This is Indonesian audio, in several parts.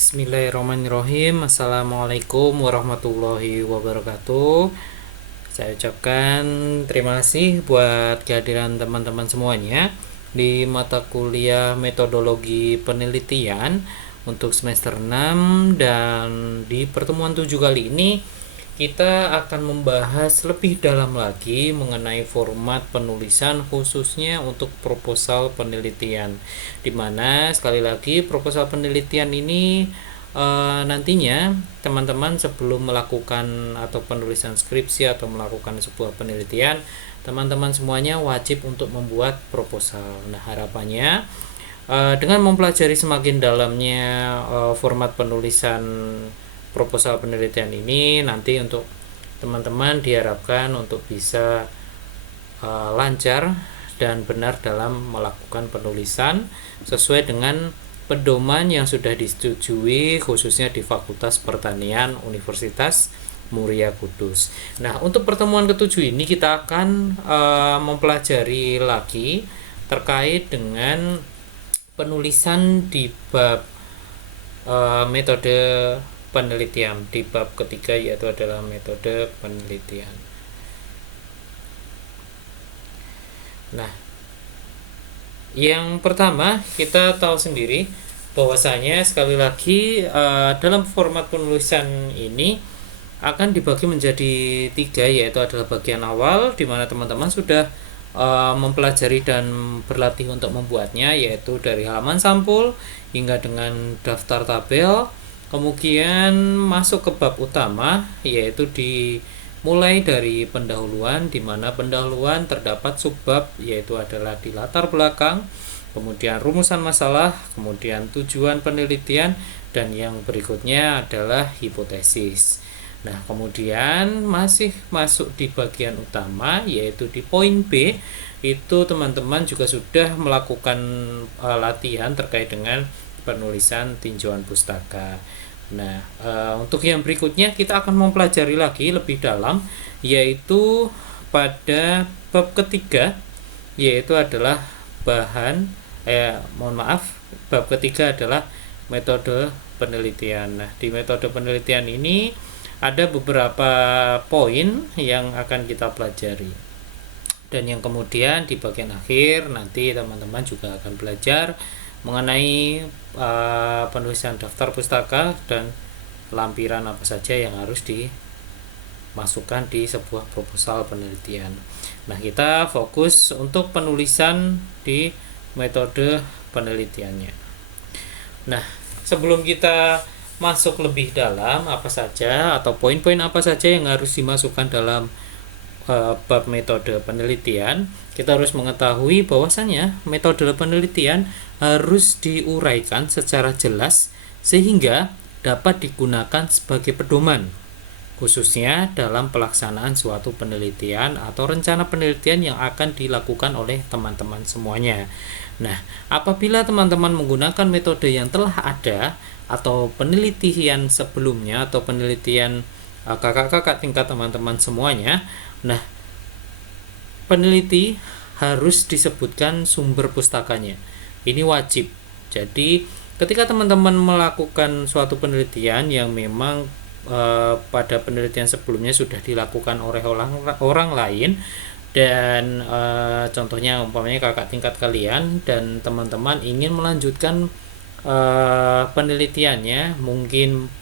Bismillahirrahmanirrahim. Assalamualaikum warahmatullahi wabarakatuh. Saya ucapkan terima kasih buat kehadiran teman-teman semuanya di mata kuliah metodologi penelitian untuk semester 6, dan di pertemuan 7 kali ini kita akan membahas lebih dalam lagi mengenai format penulisan khususnya untuk proposal penelitian, dimana sekali lagi proposal penelitian ini nantinya teman-teman sebelum melakukan atau penulisan skripsi atau melakukan sebuah penelitian, teman-teman semuanya wajib untuk membuat proposal. Nah, harapannya dengan mempelajari semakin dalamnya format penulisan proposal penelitian ini, nanti untuk teman-teman diharapkan untuk bisa lancar dan benar dalam melakukan penulisan sesuai dengan pedoman yang sudah disetujui khususnya di Fakultas Pertanian Universitas Muria Kudus. Nah, untuk pertemuan ketujuh ini kita akan mempelajari lagi terkait dengan penulisan di bab metode penelitian, di bab ketiga, yaitu adalah metode penelitian. Nah, yang pertama kita tahu sendiri bahwasanya sekali lagi dalam format penulisan ini akan dibagi menjadi tiga, yaitu adalah bagian awal di mana teman-teman sudah mempelajari dan berlatih untuk membuatnya, yaitu dari halaman sampul hingga dengan daftar tabel. Kemudian masuk ke bab utama, yaitu dimulai dari pendahuluan, di mana pendahuluan terdapat subbab, yaitu adalah di latar belakang, kemudian rumusan masalah, kemudian tujuan penelitian, dan yang berikutnya adalah hipotesis. Nah, kemudian masih masuk di bagian utama, yaitu di poin B, itu teman-teman juga sudah melakukan latihan terkait dengan penulisan tinjauan pustaka. Nah, untuk yang berikutnya kita akan mempelajari lagi lebih dalam, yaitu pada bab ketiga, yaitu adalah bab ketiga adalah metode penelitian. Nah, di metode penelitian ini ada beberapa poin yang akan kita pelajari, dan yang kemudian di bagian akhir nanti teman-teman juga akan belajar mengenai penulisan daftar pustaka dan lampiran apa saja yang harus dimasukkan di sebuah proposal penelitian. Nah, kita fokus untuk penulisan di metode penelitiannya. Nah, sebelum kita masuk lebih dalam apa saja atau poin-poin apa saja yang harus dimasukkan dalam bab metode penelitian, kita harus mengetahui bahwasannya metode penelitian harus diuraikan secara jelas sehingga dapat digunakan sebagai pedoman, khususnya dalam pelaksanaan suatu penelitian atau rencana penelitian yang akan dilakukan oleh teman-teman semuanya. Nah, apabila teman-teman menggunakan metode yang telah ada atau penelitian sebelumnya atau penelitian kakak-kakak tingkat teman-teman semuanya, nah, peneliti harus disebutkan sumber pustakanya. Ini wajib. Jadi, ketika teman-teman melakukan suatu penelitian yang memang pada penelitian sebelumnya sudah dilakukan oleh orang lain, dan contohnya umpamanya kakak tingkat kalian dan teman-teman ingin melanjutkan penelitiannya mungkin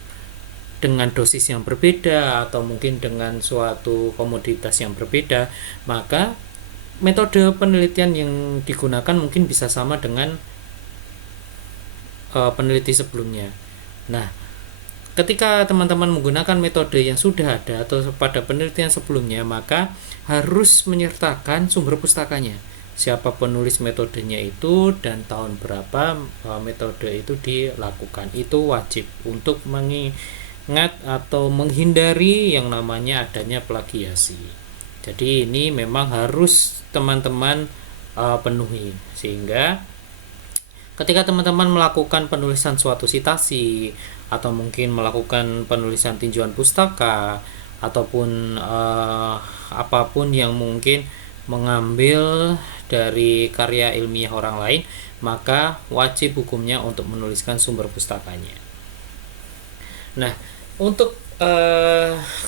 dengan dosis yang berbeda atau mungkin dengan suatu komoditas yang berbeda, maka metode penelitian yang digunakan mungkin bisa sama dengan peneliti sebelumnya. Nah, ketika teman-teman menggunakan metode yang sudah ada atau pada penelitian sebelumnya, maka harus menyertakan sumber pustakanya, siapa penulis metodenya itu dan tahun berapa metode itu dilakukan. Itu wajib untuk mengingat atau menghindari yang namanya adanya plagiasi. Jadi ini memang harus teman-teman penuhi, sehingga ketika teman-teman melakukan penulisan suatu sitasi atau mungkin melakukan penulisan tinjauan pustaka ataupun apapun yang mungkin mengambil dari karya ilmiah orang lain, maka wajib hukumnya untuk menuliskan sumber pustakanya. Nah, untuk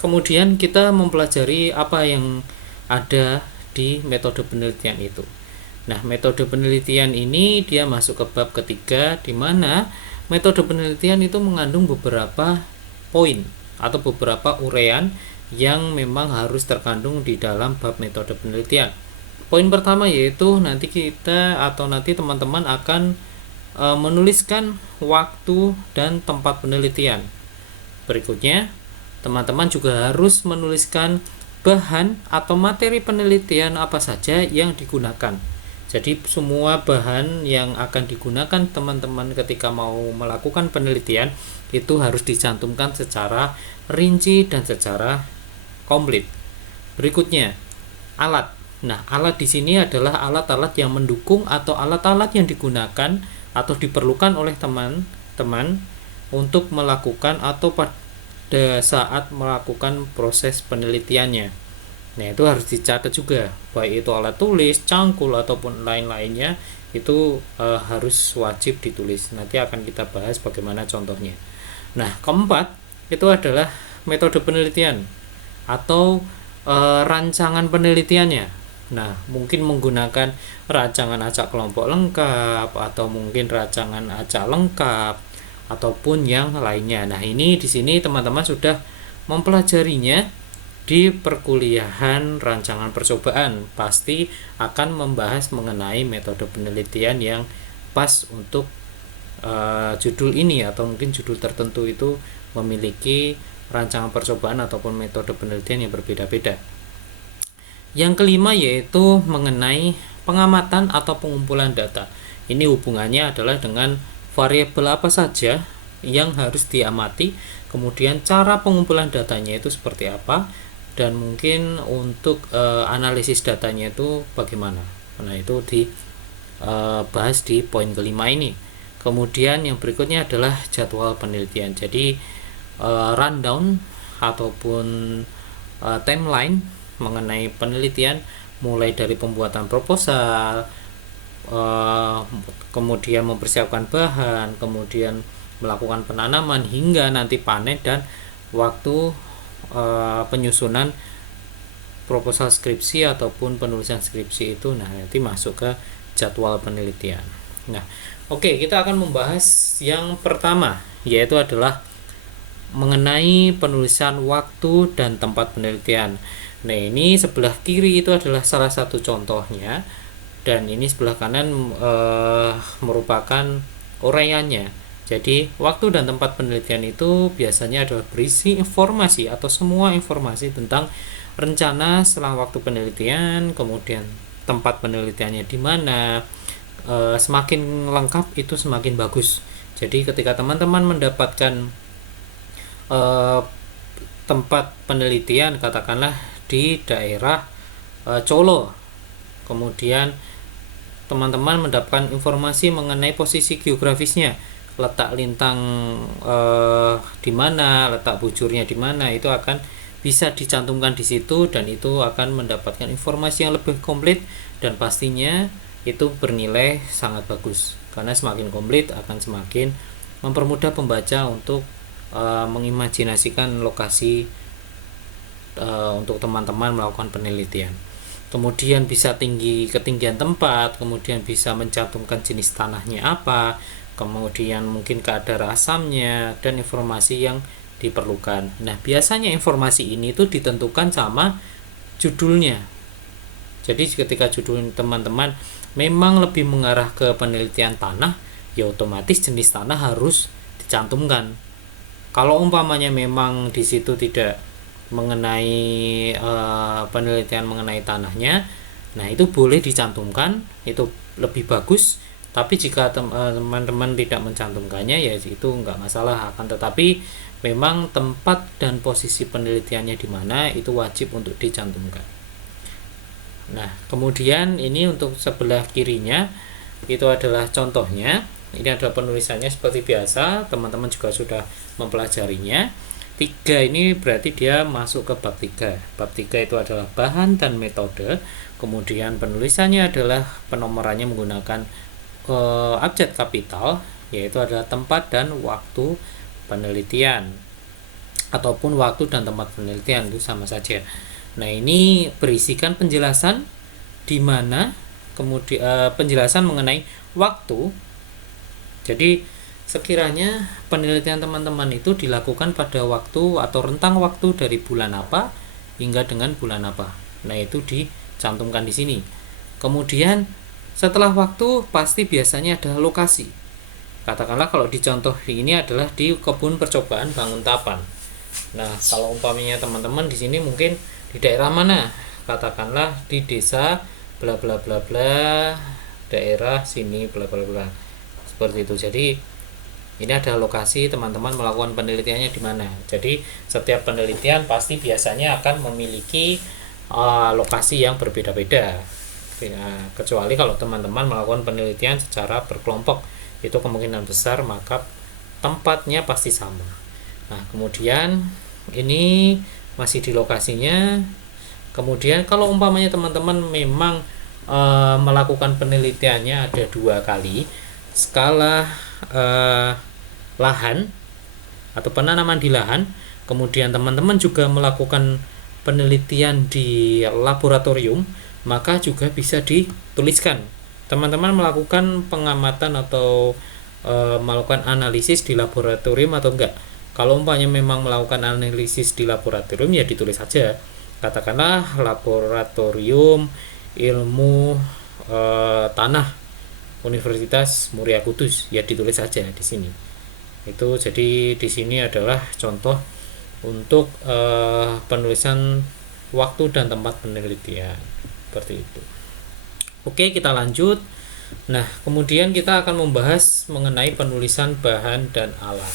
kemudian kita mempelajari apa yang ada di metode penelitian itu. Nah, metode penelitian ini dia masuk ke bab ketiga, di mana metode penelitian itu mengandung beberapa poin atau beberapa uraian yang memang harus terkandung di dalam bab metode penelitian. Poin pertama yaitu nanti teman-teman akan menuliskan waktu dan tempat penelitian. Berikutnya, teman-teman juga harus menuliskan bahan atau materi penelitian apa saja yang digunakan. Jadi semua bahan yang akan digunakan teman-teman ketika mau melakukan penelitian itu harus dicantumkan secara rinci dan secara komplit. Berikutnya, alat. Nah, alat di sini adalah alat-alat yang mendukung atau alat-alat yang digunakan atau diperlukan oleh teman-teman untuk melakukan atau pada saat melakukan proses penelitiannya. Nah, itu harus dicatat juga, baik itu alat tulis, cangkul ataupun lain-lainnya itu harus wajib ditulis. Nanti akan kita bahas bagaimana contohnya. Nah, keempat itu adalah metode penelitian atau rancangan penelitiannya. Nah, mungkin menggunakan rancangan acak kelompok lengkap atau mungkin rancangan acak lengkap ataupun yang lainnya. Nah, ini di sini teman-teman sudah mempelajarinya di perkuliahan rancangan percobaan. Pasti akan membahas mengenai metode penelitian yang pas untuk judul ini, atau mungkin judul tertentu itu memiliki rancangan percobaan ataupun metode penelitian yang berbeda-beda. Yang kelima yaitu mengenai pengamatan atau pengumpulan data. Ini hubungannya adalah dengan variabel apa saja yang harus diamati, kemudian cara pengumpulan datanya itu seperti apa, dan mungkin untuk analisis datanya itu bagaimana. Nah, itu dibahas di poin kelima ini. Kemudian yang berikutnya adalah jadwal penelitian. Jadi rundown ataupun timeline mengenai penelitian, mulai dari pembuatan proposal, kemudian mempersiapkan bahan, kemudian melakukan penanaman hingga nanti panen, dan waktu penyusunan proposal skripsi ataupun penulisan skripsi itu. Nah, nanti masuk ke jadwal penelitian. Nah, oke, kita akan membahas yang pertama, yaitu adalah mengenai penulisan waktu dan tempat penelitian. Nah, ini sebelah kiri itu adalah salah satu contohnya, dan ini sebelah kanan merupakan uraiannya. Jadi, waktu dan tempat penelitian itu biasanya adalah berisi informasi atau semua informasi tentang rencana selang waktu penelitian, kemudian tempat penelitiannya di mana. Semakin lengkap itu semakin bagus. Jadi, ketika teman-teman mendapatkan tempat penelitian, katakanlah di daerah Colo, kemudian teman-teman mendapatkan informasi mengenai posisi geografisnya, letak lintang di mana, letak bujurnya di mana, itu akan bisa dicantumkan di situ, dan itu akan mendapatkan informasi yang lebih komplit, dan pastinya itu bernilai sangat bagus, karena semakin komplit akan semakin mempermudah pembaca untuk mengimajinasikan lokasi untuk teman-teman melakukan penelitian. Kemudian bisa ketinggian tempat, kemudian bisa mencantumkan jenis tanahnya apa, kemudian mungkin kadar asamnya, dan informasi yang diperlukan. Nah, biasanya informasi ini tuh ditentukan sama judulnya. Jadi ketika judul teman-teman memang lebih mengarah ke penelitian tanah, ya otomatis jenis tanah harus dicantumkan. Kalau umpamanya memang di situ tidak mengenai penelitian mengenai tanahnya, nah itu boleh dicantumkan, itu lebih bagus. Tapi jika teman-teman tidak mencantumkannya, ya itu enggak masalah. Akan tetapi memang tempat dan posisi penelitiannya di mana itu wajib untuk dicantumkan. Nah, kemudian ini untuk sebelah kirinya itu adalah contohnya. Ini adalah penulisannya seperti biasa, teman-teman juga sudah mempelajarinya. 3 ini berarti dia masuk ke bab 3. Bab 3 itu adalah bahan dan metode. Kemudian penulisannya adalah penomorannya menggunakan abjad kapital, yaitu adalah tempat dan waktu penelitian. ataupun waktu dan tempat penelitian, itu sama saja. Nah, ini berisikan penjelasan di mana kemudian penjelasan mengenai waktu. Jadi sekiranya penelitian teman-teman itu dilakukan pada waktu atau rentang waktu dari bulan apa hingga dengan bulan apa. Nah, itu dicantumkan di sini. Kemudian setelah waktu pasti biasanya ada lokasi. Katakanlah kalau di contoh ini adalah di kebun percobaan Banguntapan. Nah, kalau umpamanya teman-teman di sini mungkin di daerah mana? Katakanlah di desa bla bla bla bla, daerah sini bla bla bla. Seperti itu. Jadi ini ada lokasi teman-teman melakukan penelitiannya di mana. Jadi setiap penelitian pasti biasanya akan memiliki lokasi yang berbeda-beda. Kecuali kalau teman-teman melakukan penelitian secara berkelompok, itu kemungkinan besar maka tempatnya pasti sama. Nah, kemudian ini masih di lokasinya. Kemudian kalau umpamanya teman-teman memang melakukan penelitiannya ada 2 kali, skala lahan atau penanaman di lahan, kemudian teman-teman juga melakukan penelitian di laboratorium, maka juga bisa dituliskan. Teman-teman melakukan pengamatan atau melakukan analisis di laboratorium atau enggak. Kalau umpamanya memang melakukan analisis di laboratorium, ya ditulis saja. Katakanlah laboratorium ilmu tanah Universitas Muria Kudus, ya ditulis saja di sini. Itu jadi di sini adalah contoh untuk penulisan waktu dan tempat penelitian seperti itu. Oke, kita lanjut. Nah, kemudian kita akan membahas mengenai penulisan bahan dan alat.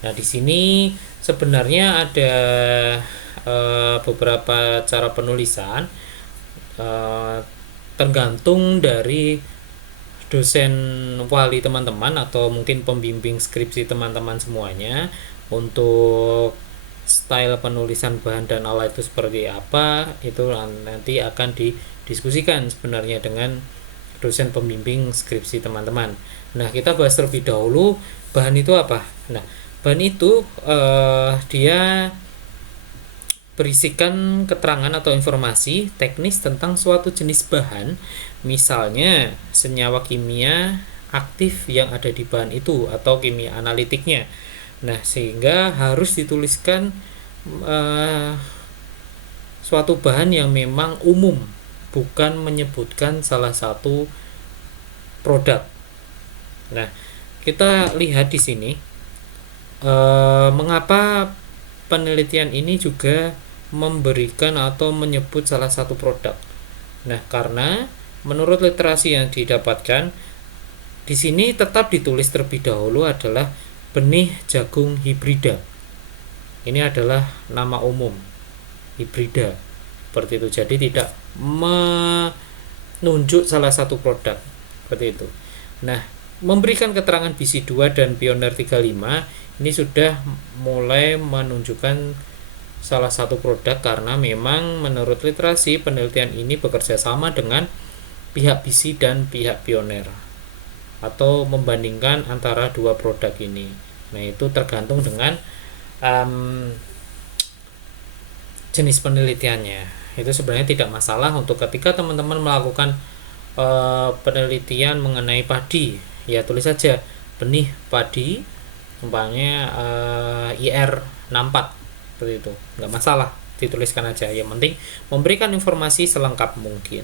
Nah, di sini sebenarnya ada beberapa cara penulisan, tergantung dari dosen wali teman-teman atau mungkin pembimbing skripsi teman-teman semuanya untuk style penulisan bahan dan alat itu seperti apa. Itu nanti akan didiskusikan sebenarnya dengan dosen pembimbing skripsi teman-teman. Nah, kita bahas terlebih dahulu bahan itu apa. Nah, bahan itu dia berisikan keterangan atau informasi teknis tentang suatu jenis bahan, misalnya senyawa kimia aktif yang ada di bahan itu atau kimia analitiknya. Nah, sehingga harus dituliskan suatu bahan yang memang umum, bukan menyebutkan salah satu produk. Nah, kita lihat di sini mengapa penelitian ini juga memberikan atau menyebut salah satu produk. Nah, karena menurut literasi yang didapatkan di sini tetap ditulis terlebih dahulu adalah benih jagung hibrida. Ini adalah nama umum, hibrida. Seperti itu. Jadi tidak menunjuk salah satu produk. Seperti itu. Nah, memberikan keterangan BC2 dan Pioneer 35 ini sudah mulai menunjukkan salah satu produk karena memang menurut literasi penelitian ini bekerja sama dengan pihak BC dan pihak Pioneer atau membandingkan antara 2 produk ini. Nah, itu tergantung dengan jenis penelitiannya. Itu sebenarnya tidak masalah untuk ketika teman-teman melakukan penelitian mengenai padi, ya tulis saja benih padi umpamanya IR 64 seperti itu, nggak masalah, dituliskan aja. Yang penting memberikan informasi selengkap mungkin.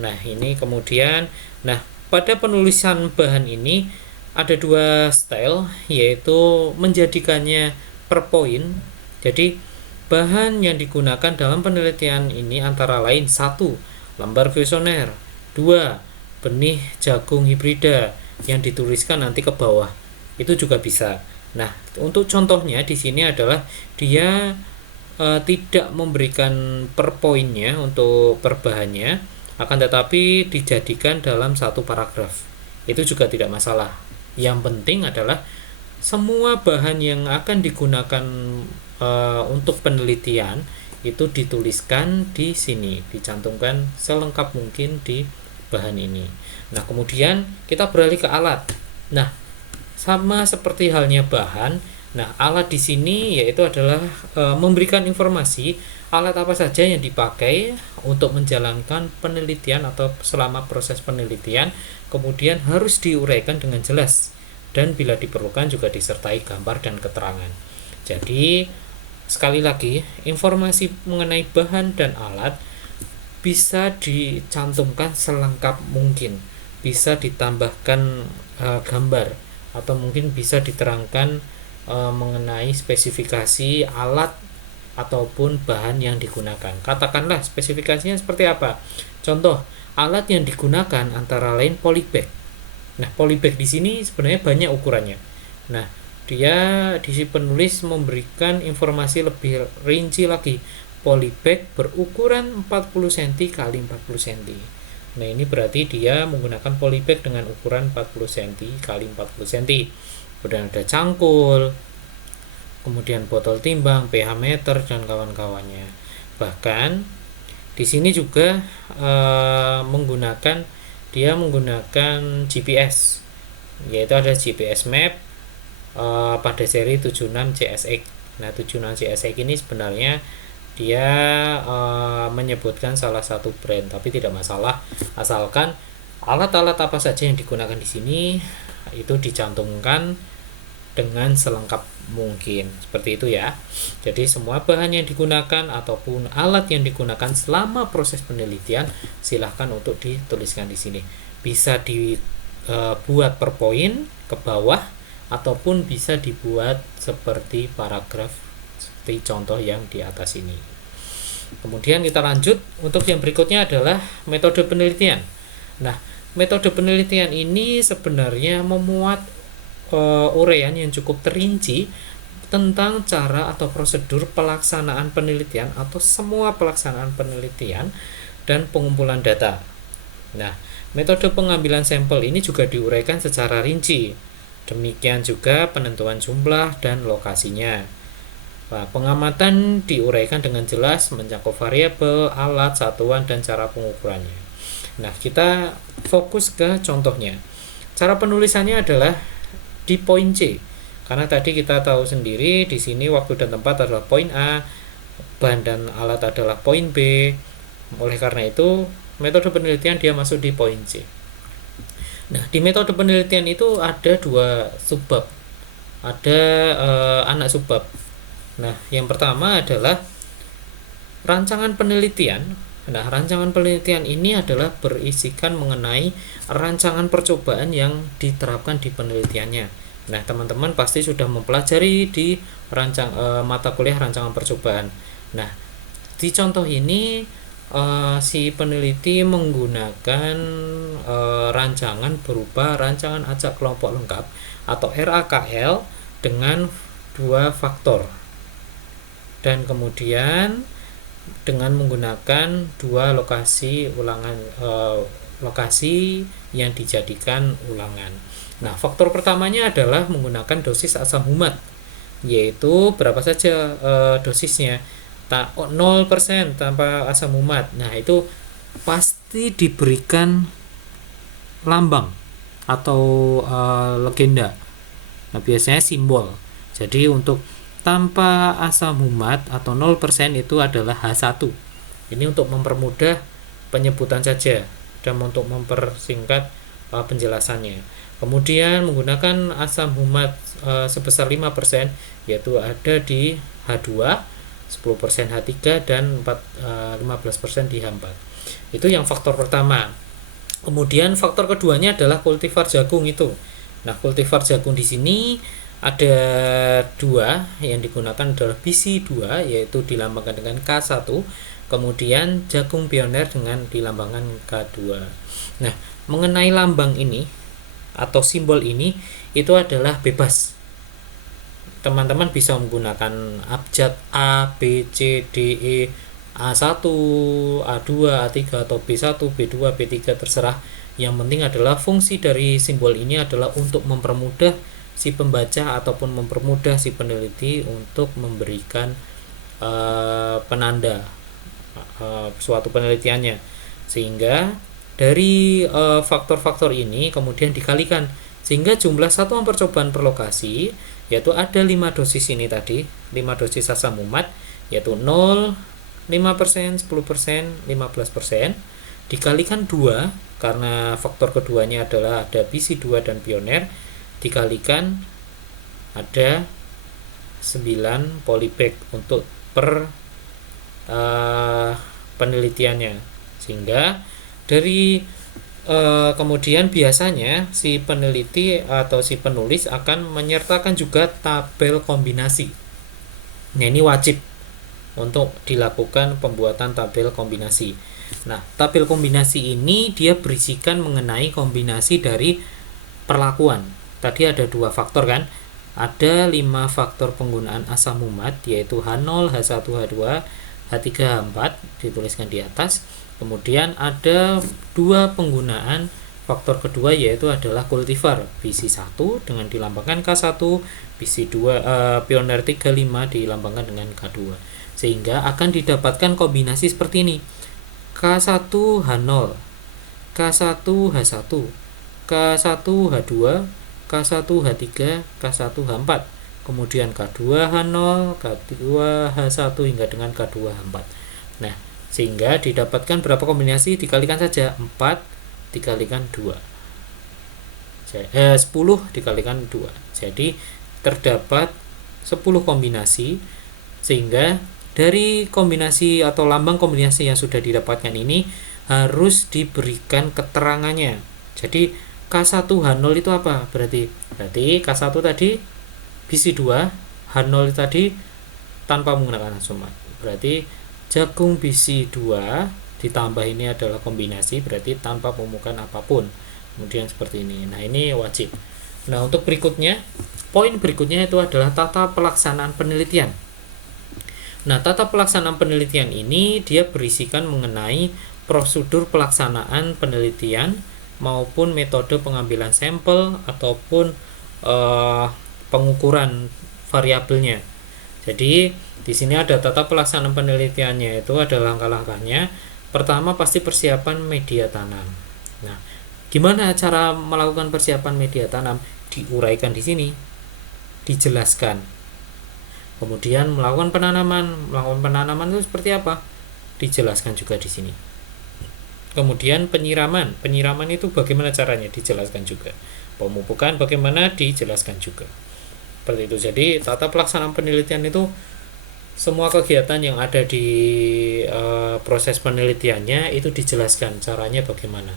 Nah, ini kemudian, nah pada penulisan bahan ini ada 2 style, yaitu menjadikannya per poin. Jadi bahan yang digunakan dalam penelitian ini antara lain 1. Lembar kuesioner, 2. Benih jagung hibrida yang dituliskan nanti ke bawah. Itu juga bisa. Nah, untuk contohnya di sini adalah dia tidak memberikan per poinnya untuk per bahannya, akan tetapi dijadikan dalam 1 paragraf. Itu juga tidak masalah. Yang penting adalah semua bahan yang akan digunakan untuk penelitian itu dituliskan di sini, dicantumkan selengkap mungkin di bahan ini. Nah, kemudian kita beralih ke alat. Nah, sama seperti halnya bahan, Nah, alat di sini yaitu adalah memberikan informasi alat apa saja yang dipakai untuk menjalankan penelitian atau selama proses penelitian, kemudian harus diuraikan dengan jelas dan bila diperlukan juga disertai gambar dan keterangan. Jadi, sekali lagi, informasi mengenai bahan dan alat bisa dicantumkan selengkap mungkin, bisa ditambahkan gambar atau mungkin bisa diterangkan mengenai spesifikasi alat ataupun bahan yang digunakan. Katakanlah spesifikasinya seperti apa. Contoh, alat yang digunakan antara lain polybag. Nah, polybag di sini sebenarnya banyak ukurannya. Nah, dia di sini penulis memberikan informasi lebih rinci lagi. Polybag berukuran 40 cm kali 40 cm. Nah, ini berarti dia menggunakan polybag dengan ukuran 40 cm kali 40 cm. Kemudian ada cangkul, kemudian botol timbang, pH meter dan kawan-kawannya. Bahkan di sini juga menggunakan GPS, yaitu ada GPS map pada seri 76 CSX. Nah, 76 CSX ini sebenarnya dia menyebutkan salah satu brand, tapi tidak masalah asalkan alat-alat apa saja yang digunakan di sini itu dicantumkan dengan selengkap mungkin, seperti itu ya. Jadi semua bahan yang digunakan ataupun alat yang digunakan selama proses penelitian silahkan untuk dituliskan di sini. Bisa dibuat per poin ke bawah ataupun bisa dibuat seperti paragraf seperti contoh yang di atas ini. Kemudian kita lanjut, untuk yang berikutnya adalah metode penelitian. Nah, metode penelitian ini sebenarnya memuat uraian yang cukup terinci tentang cara atau prosedur pelaksanaan penelitian atau semua pelaksanaan penelitian dan pengumpulan data. Nah, metode pengambilan sampel ini juga diuraikan secara rinci. Demikian juga penentuan jumlah dan lokasinya. Nah, pengamatan diuraikan dengan jelas mencakup variabel, alat, satuan, dan cara pengukurannya. Nah, kita fokus ke contohnya. Cara penulisannya adalah di poin C, karena tadi kita tahu sendiri di sini waktu dan tempat adalah poin A, bahan dan alat adalah poin B. Oleh karena itu metode penelitian dia masuk di poin C. Nah, di metode penelitian itu ada dua subbab, ada anak subbab. Nah, yang pertama adalah rancangan penelitian. Nah, rancangan penelitian ini adalah berisikan mengenai rancangan percobaan yang diterapkan di penelitiannya. Nah, teman-teman pasti sudah mempelajari di mata kuliah rancangan percobaan. Nah, di contoh ini si peneliti menggunakan rancangan berupa rancangan acak kelompok lengkap atau RAKL dengan dua faktor. Dan kemudian dengan menggunakan dua lokasi lokasi yang dijadikan ulangan. Nah, faktor pertamanya adalah menggunakan dosis asam humat, yaitu berapa saja dosisnya, 0% tanpa asam humat. Nah, itu pasti diberikan lambang atau legenda. Nah, biasanya simbol. Jadi untuk tanpa asam humat atau 0% itu adalah H1. Ini untuk mempermudah penyebutan saja dan untuk mempersingkat penjelasannya. Kemudian menggunakan asam humat sebesar 5%, yaitu ada di H2, 10% H3 dan 15% di H4. Itu yang faktor pertama. Kemudian faktor keduanya adalah kultivar jagung itu. Nah, kultivar jagung di sini ada dua yang digunakan adalah BC2, yaitu dilambangkan dengan K1, kemudian jagung pioner dengan dilambangkan K2. Nah, mengenai lambang ini atau simbol ini itu adalah bebas. Teman-teman bisa menggunakan abjad A, B, C, D, E, A1, A2, A3 atau B1, B2, B3 terserah. Yang penting adalah fungsi dari simbol ini adalah untuk mempermudah si pembaca ataupun mempermudah si peneliti untuk memberikan penanda suatu penelitiannya, sehingga dari faktor-faktor ini kemudian dikalikan sehingga jumlah satuan percobaan per lokasi yaitu ada 5 dosis ini tadi, 5 dosis asam umat, yaitu 0, 5%, 10%, 15%, dikalikan 2, karena faktor keduanya adalah ada BC2 dan Pioneer, dikalikan ada 9 polybag untuk per penelitiannya. Sehingga dari kemudian biasanya si peneliti atau si penulis akan menyertakan juga tabel kombinasi. Nah, ini wajib untuk dilakukan pembuatan tabel kombinasi. Nah, tabel kombinasi ini dia berisikan mengenai kombinasi dari perlakuan. Tadi ada 2 faktor kan? Ada 5 faktor penggunaan asam umat, yaitu H0, H1, H2, H3, H4 dituliskan di atas. Kemudian ada 2 penggunaan faktor kedua, yaitu adalah kultivar BC1 dengan dilambangkan K1, BC2 Pioneer 35 dilambangkan dengan K2. Sehingga akan didapatkan kombinasi seperti ini. K1 H0, K1 H1, K1 H2, K1 H3, K1 H4. Kemudian K2 H0, K2 H1 hingga dengan K2 H4. Nah, sehingga didapatkan berapa kombinasi, dikalikan saja 4 dikalikan 2. 10 dikalikan 2. Jadi terdapat 10 kombinasi, sehingga dari kombinasi atau lambang kombinasi yang sudah didapatkan ini harus diberikan keterangannya. Jadi K1 H0 itu apa? Berarti K1 tadi BC2, H0 tadi tanpa menggunakan asam umat. Berarti jagung BC2 ditambah ini adalah kombinasi, berarti tanpa pemupukan apapun. Kemudian seperti ini. Nah, ini wajib. Nah, untuk berikutnya, poin berikutnya itu adalah tata pelaksanaan penelitian. Nah, tata pelaksanaan penelitian ini dia berisikan mengenai prosedur pelaksanaan penelitian maupun metode pengambilan sampel ataupun pengukuran variabelnya. Jadi di sini ada tata pelaksanaan penelitiannya, itu ada langkah-langkahnya. Pertama pasti persiapan media tanam. Nah, gimana cara melakukan persiapan media tanam? Diuraikan di sini, dijelaskan. Kemudian melakukan penanaman itu seperti apa? Dijelaskan juga di sini. Kemudian penyiraman itu bagaimana caranya? Dijelaskan juga. Pemupukan bagaimana? Dijelaskan juga. Seperti itu. Jadi tata pelaksanaan penelitian itu semua kegiatan yang ada di proses penelitiannya itu dijelaskan caranya bagaimana.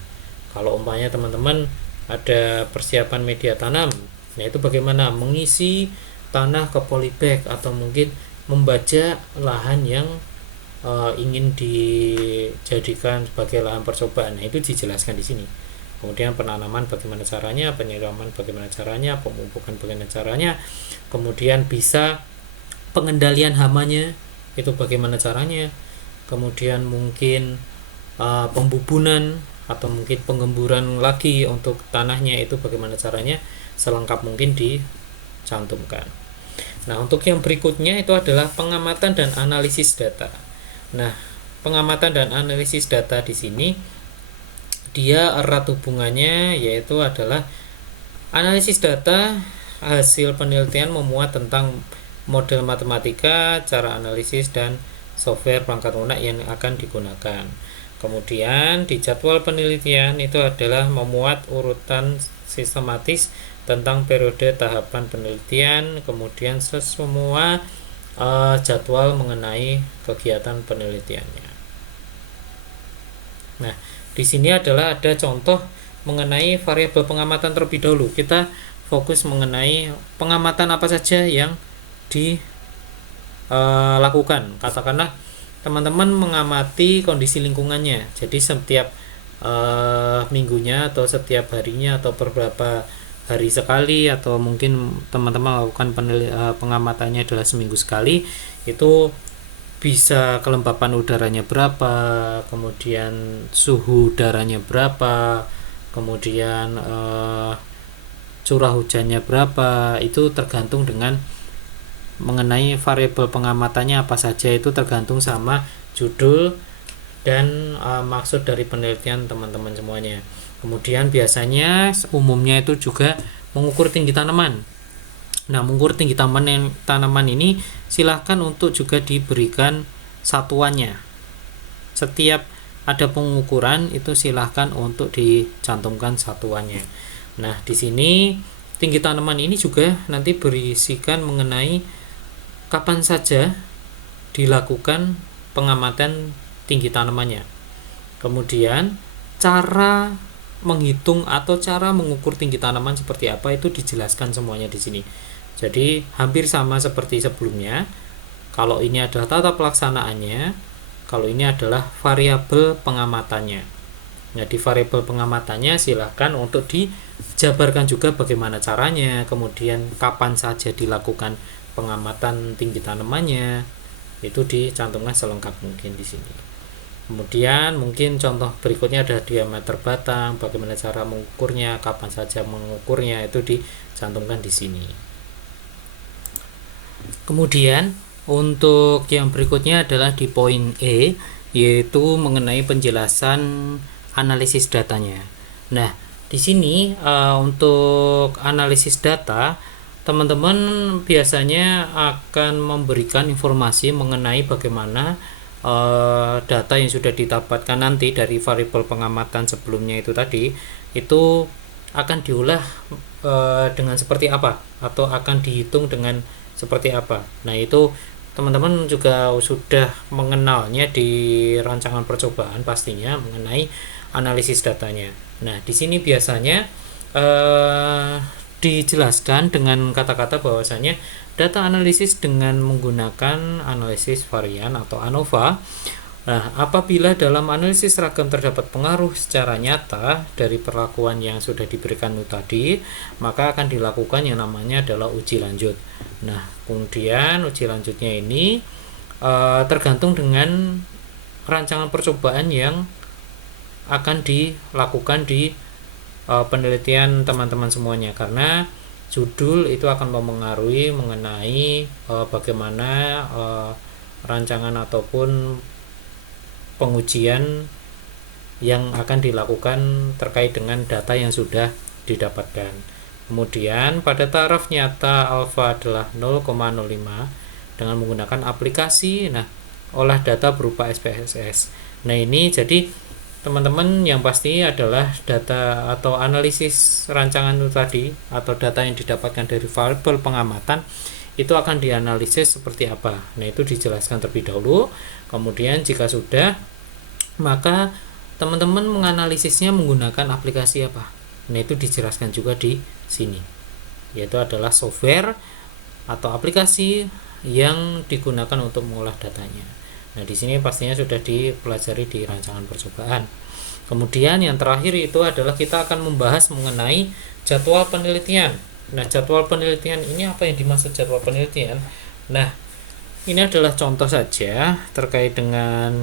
Kalau umpamanya teman-teman ada persiapan media tanam, nah itu bagaimana mengisi tanah ke polybag atau mungkin membaca lahan yang ingin dijadikan sebagai lahan percobaan. Nah, itu dijelaskan di sini. Kemudian penanaman bagaimana caranya, penyiraman bagaimana caranya, pemupukan bagaimana caranya, kemudian bisa pengendalian hamanya itu bagaimana caranya, kemudian mungkin pembubunan atau mungkin penggemburan lagi untuk tanahnya itu bagaimana caranya, selengkap mungkin dicantumkan. Nah, untuk yang berikutnya itu adalah pengamatan dan analisis data. Nah, pengamatan dan analisis data di sini dia erat hubungannya, yaitu adalah analisis data hasil penelitian memuat tentang model matematika, cara analisis, dan software perangkat lunak yang akan digunakan. Kemudian di jadwal penelitian itu adalah memuat urutan sistematis tentang periode tahapan penelitian, kemudian semua jadwal mengenai kegiatan penelitiannya. Nah, di sini adalah ada contoh mengenai variabel pengamatan terlebih dahulu. Kita fokus mengenai pengamatan apa saja yang dilakukan. Katakanlah teman-teman mengamati kondisi lingkungannya. Jadi setiap minggunya atau setiap harinya atau beberapa hari sekali, atau mungkin teman-teman melakukan pengamatannya adalah seminggu sekali, itu bisa kelembapan udaranya berapa, kemudian suhu udaranya berapa, kemudian curah hujannya berapa, itu tergantung dengan mengenai variabel pengamatannya apa saja, itu tergantung sama judul dan maksud dari penelitian teman-teman semuanya. Kemudian biasanya umumnya itu juga mengukur tinggi tanaman. Nah, mengukur tinggi tanaman ini silahkan untuk juga diberikan satuannya. Setiap ada pengukuran itu silahkan untuk dicantumkan satuannya. Nah, di sini tinggi tanaman ini juga nanti berisikan mengenai kapan saja dilakukan pengamatan tinggi tanamannya. Kemudian cara menghitung atau cara mengukur tinggi tanaman seperti apa itu dijelaskan semuanya di sini. Jadi hampir sama seperti sebelumnya. Kalau ini adalah tata pelaksanaannya, kalau ini adalah variabel pengamatannya. Nah, di variabel pengamatannya silahkan untuk dijabarkan juga bagaimana caranya, kemudian kapan saja dilakukan pengamatan tinggi tanamannya, itu dicantumkan selengkap mungkin di sini. Kemudian mungkin contoh berikutnya ada diameter batang, bagaimana cara mengukurnya, kapan saja mengukurnya, itu dicantumkan di sini. Kemudian untuk yang berikutnya adalah di poin E, yaitu mengenai penjelasan analisis datanya. Nah, di sini untuk analisis data, teman-teman biasanya akan memberikan informasi mengenai bagaimana data yang sudah didapatkan nanti dari variabel pengamatan sebelumnya itu tadi, itu akan diolah dengan seperti apa, atau akan dihitung dengan seperti apa. Nah, itu teman-teman juga sudah mengenalnya di rancangan percobaan pastinya mengenai analisis datanya. Nah, di sini biasanya dijelaskan dengan kata-kata bahwasanya data analisis dengan menggunakan analisis varian atau ANOVA. Nah, apabila dalam analisis seragam terdapat pengaruh secara nyata dari perlakuan yang sudah diberikan tadi, maka akan dilakukan yang namanya adalah uji lanjut. Nah, kemudian uji lanjutnya ini tergantung dengan rancangan percobaan yang akan dilakukan di penelitian teman-teman semuanya, karena judul itu akan mempengaruhi mengenai bagaimana rancangan ataupun pengujian yang akan dilakukan terkait dengan data yang sudah didapatkan. Kemudian pada taraf nyata alfa adalah 0,05 dengan menggunakan aplikasi olah data berupa SPSS. Nah, ini jadi teman-teman yang pasti adalah data atau analisis rancangan itu tadi, atau data yang didapatkan dari variabel pengamatan itu akan dianalisis seperti apa. Nah, itu dijelaskan terlebih dahulu. Kemudian jika sudah, maka teman-teman menganalisisnya menggunakan aplikasi apa. Nah, itu dijelaskan juga di sini, yaitu adalah software atau aplikasi yang digunakan untuk mengolah datanya. Nah, di sini pastinya sudah dipelajari di rancangan percobaan. Kemudian yang terakhir itu adalah kita akan membahas mengenai jadwal penelitian. Nah, jadwal penelitian ini apa yang dimaksud jadwal penelitian? Nah, ini adalah contoh saja terkait dengan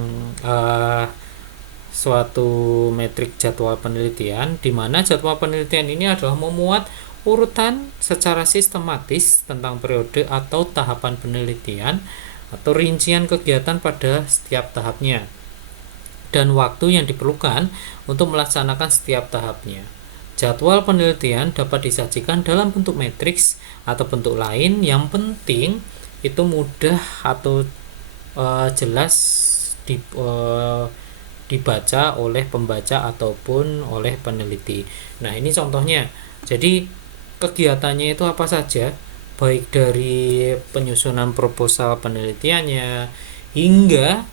suatu metrik jadwal penelitian, di mana jadwal penelitian ini adalah memuat urutan secara sistematis tentang periode atau tahapan penelitian atau rincian kegiatan pada setiap tahapnya dan waktu yang diperlukan untuk melaksanakan setiap tahapnya. Jadwal penelitian dapat disajikan dalam bentuk matriks atau bentuk lain, yang penting itu mudah atau jelas dibaca oleh pembaca ataupun oleh peneliti. Nah, ini contohnya. Jadi kegiatannya itu apa saja, baik dari penyusunan proposal penelitiannya hingga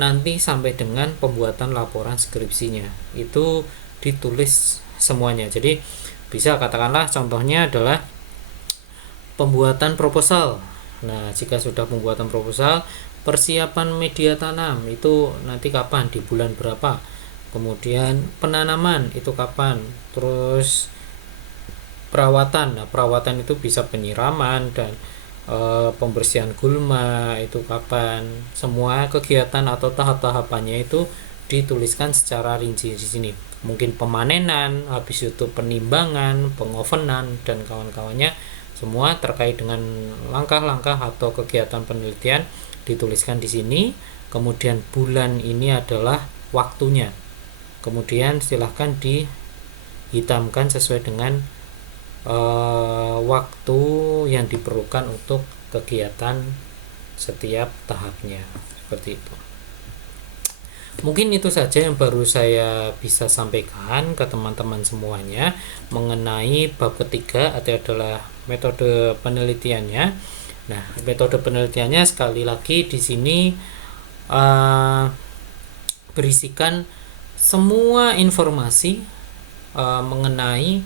nanti sampai dengan pembuatan laporan skripsinya, itu ditulis semuanya. Jadi bisa katakanlah contohnya adalah pembuatan proposal. Nah, jika sudah pembuatan proposal, persiapan media tanam itu nanti kapan, di bulan berapa, kemudian penanaman itu kapan, terus perawatan. Nah, perawatan itu bisa penyiraman dan pembersihan gulma itu kapan. Semua kegiatan atau tahap-tahapannya itu dituliskan secara rinci di sini. Mungkin pemanenan, habis itu penimbangan, pengovenan dan kawan-kawannya, semua terkait dengan langkah-langkah atau kegiatan penelitian dituliskan di sini. Kemudian bulan ini adalah waktunya. Kemudian silahkan dihitamkan sesuai dengan waktu yang diperlukan untuk kegiatan setiap tahapnya, seperti itu. Mungkin itu saja yang baru saya bisa sampaikan ke teman-teman semuanya mengenai bab ketiga, atau adalah metode penelitiannya. Nah, metode penelitiannya sekali lagi di sini berisikan semua informasi mengenai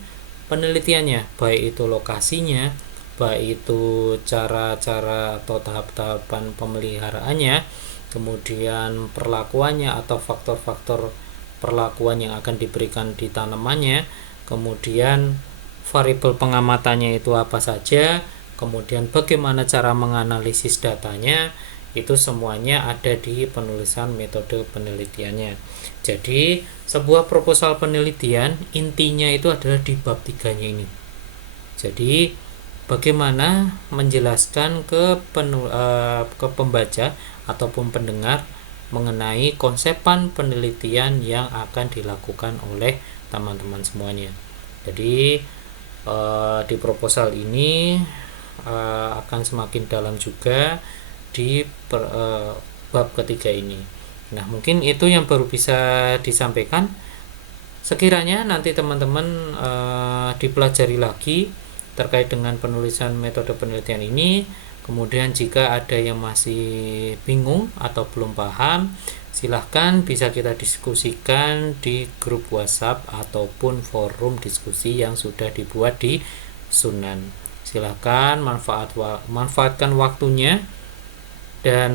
penelitiannya, baik itu lokasinya, baik itu cara-cara atau tahap-tahapan pemeliharaannya, kemudian perlakuannya atau faktor-faktor perlakuan yang akan diberikan di tanamannya, kemudian variabel pengamatannya itu apa saja, kemudian bagaimana cara menganalisis datanya. Itu semuanya ada di penulisan metode penelitiannya. Jadi sebuah proposal penelitian intinya itu adalah di bab 3-nya ini. Jadi bagaimana menjelaskan ke pembaca ataupun pendengar mengenai konsepan penelitian yang akan dilakukan oleh teman-teman semuanya. Jadi di proposal ini akan semakin dalam juga di bab ketiga ini. Nah, mungkin itu yang baru bisa disampaikan. Sekiranya nanti teman-teman dipelajari lagi terkait dengan penulisan metode penelitian ini, kemudian jika ada yang masih bingung atau belum paham, silahkan bisa kita diskusikan di grup WhatsApp ataupun forum diskusi yang sudah dibuat di Sunan. Silahkan manfaatkan waktunya dan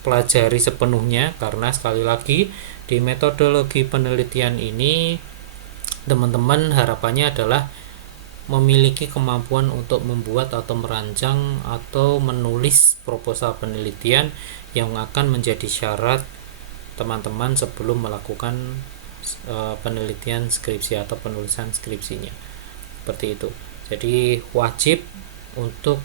pelajari sepenuhnya, karena sekali lagi di metodologi penelitian ini teman-teman harapannya adalah memiliki kemampuan untuk membuat atau merancang atau menulis proposal penelitian yang akan menjadi syarat teman-teman sebelum melakukan penelitian skripsi atau penulisan skripsinya, seperti itu. Jadi wajib untuk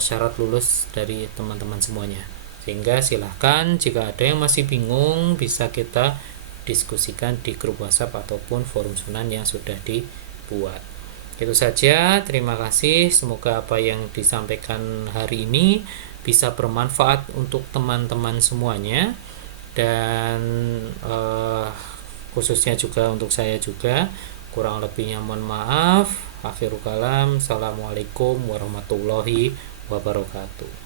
syarat lulus dari teman-teman semuanya. Sehingga silahkan jika ada yang masih bingung bisa kita diskusikan di grup WhatsApp ataupun forum Sunan yang sudah dibuat. Itu saja, terima kasih. Semoga apa yang disampaikan hari ini bisa bermanfaat untuk teman-teman semuanya, dan khususnya juga untuk saya juga. Kurang lebihnya mohon maaf. Akhirul kalam. Assalamualaikum warahmatullahi wabarakatuh.